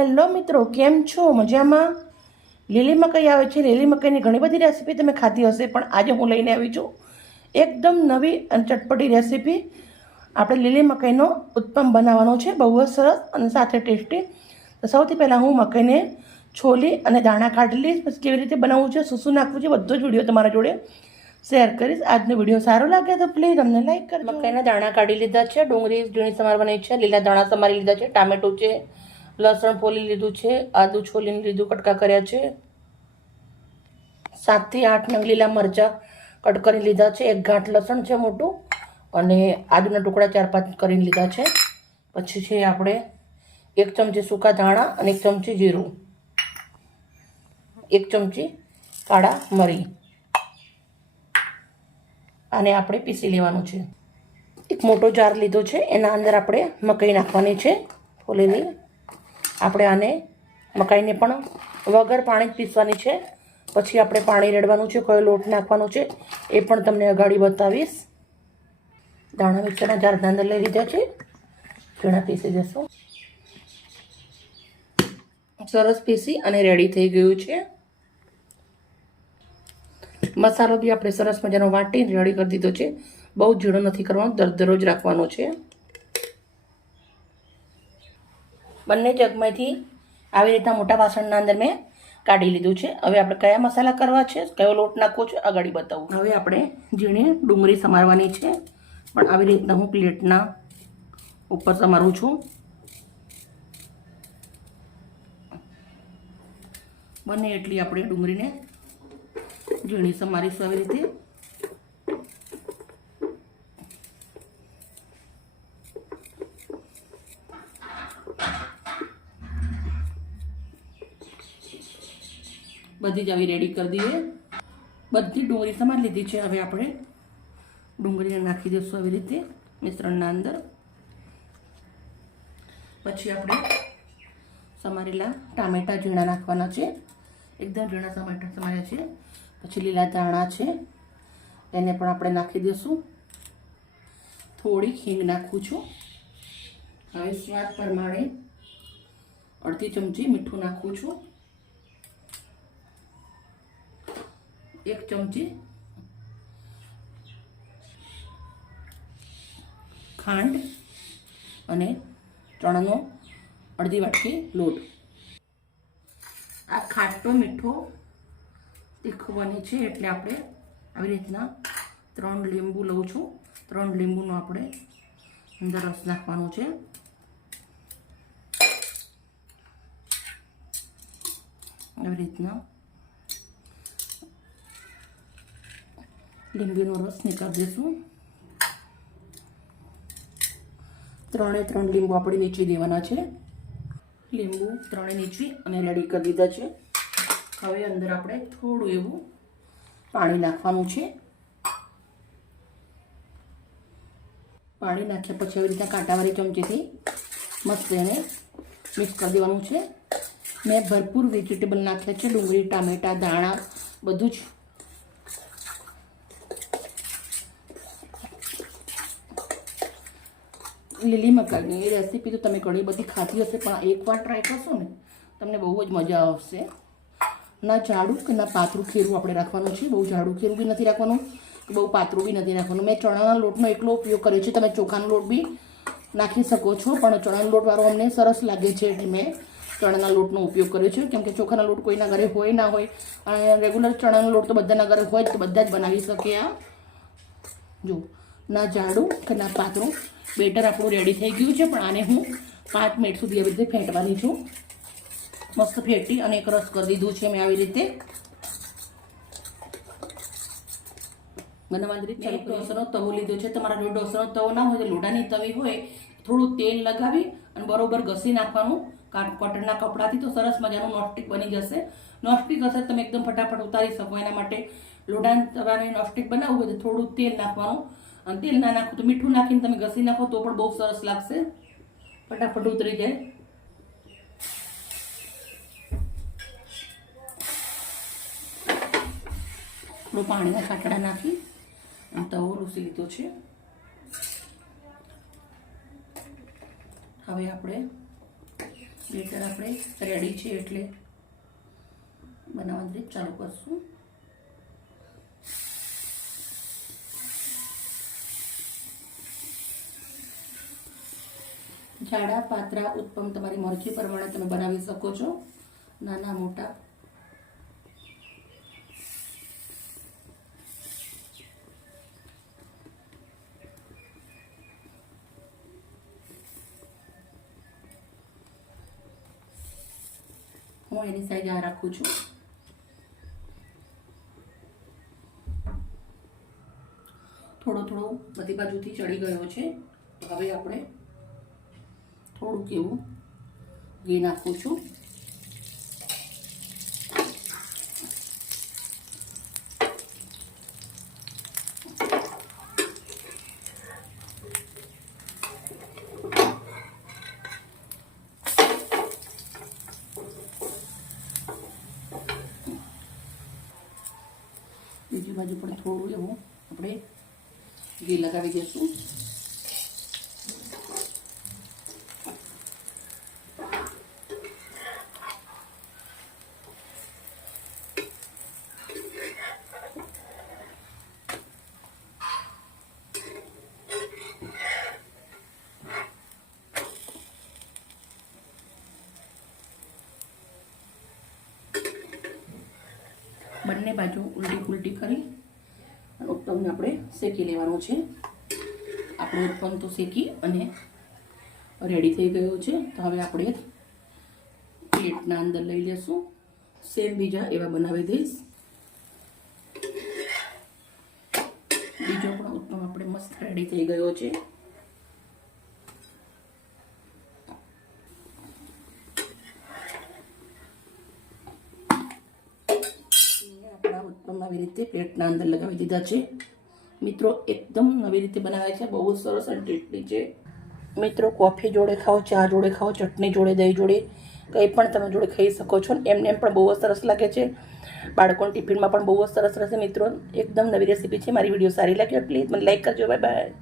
Hello મિત્રો, કેમ છો? મજામાં? લીલી મકાઈ આવે છે. લીલી મકાઈની ઘણી બધી રેસીપી તમે ખાધી હશે, પણ આજે હું લઈને આવી છું એકદમ નવી અને ચટપટી રેસીપી આપણે લીલી મકાઈનો ઉત્પમ બનાવવાનો છે, બહુ જ સરસ અને સાથે ટેસ્ટી. તો સૌથી પહેલાં હું મકાઈને છોલી અને દાણા કાઢી લઈશ. પછી કેવી રીતે બનાવવું છે, શું શું નાખવું છે, બધો જ વીડિયો તમારા જોડે શેર કરીશ. આજનો વીડિયો સારો લાગે તો પ્લીઝ અમને લાઈક કરો મકાઈના દાણા કાઢી લીધા છે, ડુંગળી ઝીણી સમારવાની છે, લીલા દાણા સમારી લીધા છે, ટામેટું છે લસણ ફોલી લીધું છે, આદુ છોલીને લીધું, કટકા કર્યા છે. સાતથી આઠ નંગ લીલા મરચાં કટ કરી લીધા છે. એક ગાંઠ લસણ છે મોટું અને આદુના ટુકડા ચાર પાંચ કરીને લીધા છે. પછી છે આપણે એક ચમચી સૂકા ધાણા અને એક ચમચી જીરું. એક ચમચી કાળા મરી. આને આપણે પીસી લેવાનું છે. એક મોટો જાર લીધો છે. એના અંદર આપણે મકાઈ નાખવાની છે. ફોલેલી આપણે આને મકાઈને પણ વગર પાણી જ પીસવાની છે. પછી આપણે પાણી રેડવાનું છે, કયો લોટ નાખવાનો છે, એ પણ તમને અગાડી બતાવીશ. દાણા મિક્સરના જાર અંદર લઈ લીધા છે. ઝીણા પીસી જશું. સરસ પીસી અને રેડી થઈ ગયું છે. મસાલો બી આપણે સરસ મજાનો વાટી રેડી કરી દીધો છે. બહુ ઝીણો નથી કરવાનો, દરદરો જ રાખવાનો છે. બંને જગમાંથી આવી રીતના મોટા વાસણના અંદર મેં કાઢી લીધું છે. હવે આપણે કયા મસાલા કરવા છે, કયો લોટ નાખવો છે આગળ બતાવું. હવે આપણે ઝીણી ડુંગળી સમારવાની છે. પણ આવી રીતના હું પ્લેટના ઉપર સમારું છું. બને એટલી આપણે ડુંગળીને ઝીણી સમારીશું આવી રીતે. બધી જ આવી રેડી કરી દઈએ. બધી ડુંગળી સમારી લીધી છે. હવે આપણે ડુંગળીને નાખી દઈશું આવી રીતે મિશ્રણના અંદર. પછી આપણે સમારેલા ટામેટા ઝીણા નાખવાના છે. એકદમ ઝીણા ટમાટા સમાર્યા છે. પછી લીલા ધાણા છે. એને પણ આપણે નાખી દઈશું. થોડીક હિંગ નાખું છું. હવે સ્વાદ પ્રમાણે અડધી ચમચી મીઠું નાખું છું. એક ચમચી ખાંડ અને ચણાનો અડધી વાટકી લોટ. આ ખાટો મીઠો તીખો બને છે એટલે આપણે આવી રીતના ત્રણ લીંબુ લઉં છું. ત્રણ લીંબુનો આપણે અંદર રસ નાખવાનો છે. આવી રીતના લીંબુનો રસ નીકાળી દઈશું ત્રણે ત્રણ લીંબુ આપણે વેચી દેવાના છે. લીંબુ ત્રણે નીચી અને રેડી કરી દીધા છે. હવે અંદર આપણે થોડું એવું પાણી નાખવાનું છે. પાણી નાખ્યા પછી આવી રીતના કાંટાવાળી ચમચીથી મસ્ત એને મિક્સ કરી દેવાનું છે. મેં ભરપૂર વેજીટેબલ નાખ્યા છે. ડુંગળી, ટામેટાં દાણા બધું જ લીલી મકાઈની એ રેસીપી તો તમે ઘણી બધી ખાધી હશે, પણ એકવાર ટ્રાય કરશો ને, તમને બહુ જ મજા આવશે. ના જાડું કે ના પાતળું ખીરું આપણે રાખવાનું છે, બહુ જાડું ખીરું બી નથી રાખવાનું બહુ પાતળું બી નથી રાખવાનું. મેં ચણાના લોટનો એકલો ઉપયોગ કર્યો છે, તમે ચોખાનો લોટ બી નાખી શકો છો, પણ ચણાનો લોટવાળો અમને સરસ લાગે છે એટલે મેં ચણાના લોટનો ઉપયોગ કર્યો છે. કેમ કે ચોખાના લોટ કોઈના ઘરે હોય ના હોય, અને રેગ્યુલર ચણાનો લોટ તો બધાના ઘરે હોય તો બધા જ બનાવી શકે આ. જો, ના જાડું કે ના પાતળું બેટર આપણું રેડી થઈ ગયું છે પણ આને હું પાંચ મિનિટ સુધી આવી રીતે ફેંટવાની છું. મસ્ત ફેટી અને એક રસ કરી દીધું છે મેં આવી રીતે. બનાવવાની રીતે ચાલુ તવો લીધો છે. તમારા જો ઢોસાનો તવો ના હોય તો લોઢાની તવી હોય થોડું તેલ લગાવી અને બરોબર ઘસી નાખવાનું. કોટનના કપડાથી તો સરસ મજાનું નોસ્ટિક બની જશે. નોસ્ટિક હશે તમે એકદમ ફટાફટ ઉતારી શકો. એના માટે લોઢાની તવાને નોસ્ટિક બનાવવું હોય તો થોડું તેલ નાખવાનું. અને તેલ ના નાખો તો મીઠું નાખીને તમે ઘસી નાખો તો પણ બહુ સરસ લાગશે. ફટાફટ ઉતરી જાય. થોડું પાણીના કાંકડા નાખી. અને તવો લૂસી લીધો છે. હવે આપણે બેટર આપણે રેડી છે એટલે બનાવવાની રીત ચાલુ કરશું. જાડા પાતરા ઉત્પમ તમારી મરજી પ્રમાણે તમે બનાવી શકો છો. નાના મોટા. હું એની સાઈઝ આ રાખું છું. થોડો થોડો બધી બાજુથી ચડી ગયો છે. હવે આપણે થોડુંક એવું ઘી નાખું છું. બીજી બાજુ પણ થોડું એવું આપણે ઘી લગાવી દઈશું બંને બાજુ ઉલટી ઉલટી કરી અને ઉત્તમને આપણે શેકી લેવાનું છે. આપણો ઉત્તમ તો શેકી અને રેડી થઈ ગયો છે. તો હવે આપણે પ્લેટના અંદર લઈ લેશું. સેમ બીજા એવા બનાવી દઈશ. બીજો પણ ઉત્તમ આપણે મસ્ત રેડી થઈ ગયો છે આપણા ઉત્પન્ન આવી રીતે પ્લેટના અંદર લગાવી દીધા છે. મિત્રો, એકદમ નવી રીતે બનાવ્યા છે. બહુ સરસ અને ટેસ્ટી છે. મિત્રો, કોફી જોડે ખાઓ, ચા જોડે ખાઓ, ચટણી જોડે, દહીં જોડે, કંઈ પણ તમે જોડે ખાઈ શકો છો. એમને એમ પણ બહુ જ સરસ લાગે છે. બાળકોને ટિફિનમાં પણ બહુ જ સરસ રહેશે, મિત્રો. એકદમ નવી રેસીપી છે. મારી વીડિયો સારી લાગી પ્લીઝ મને લાઈક કરજો. Bye bye.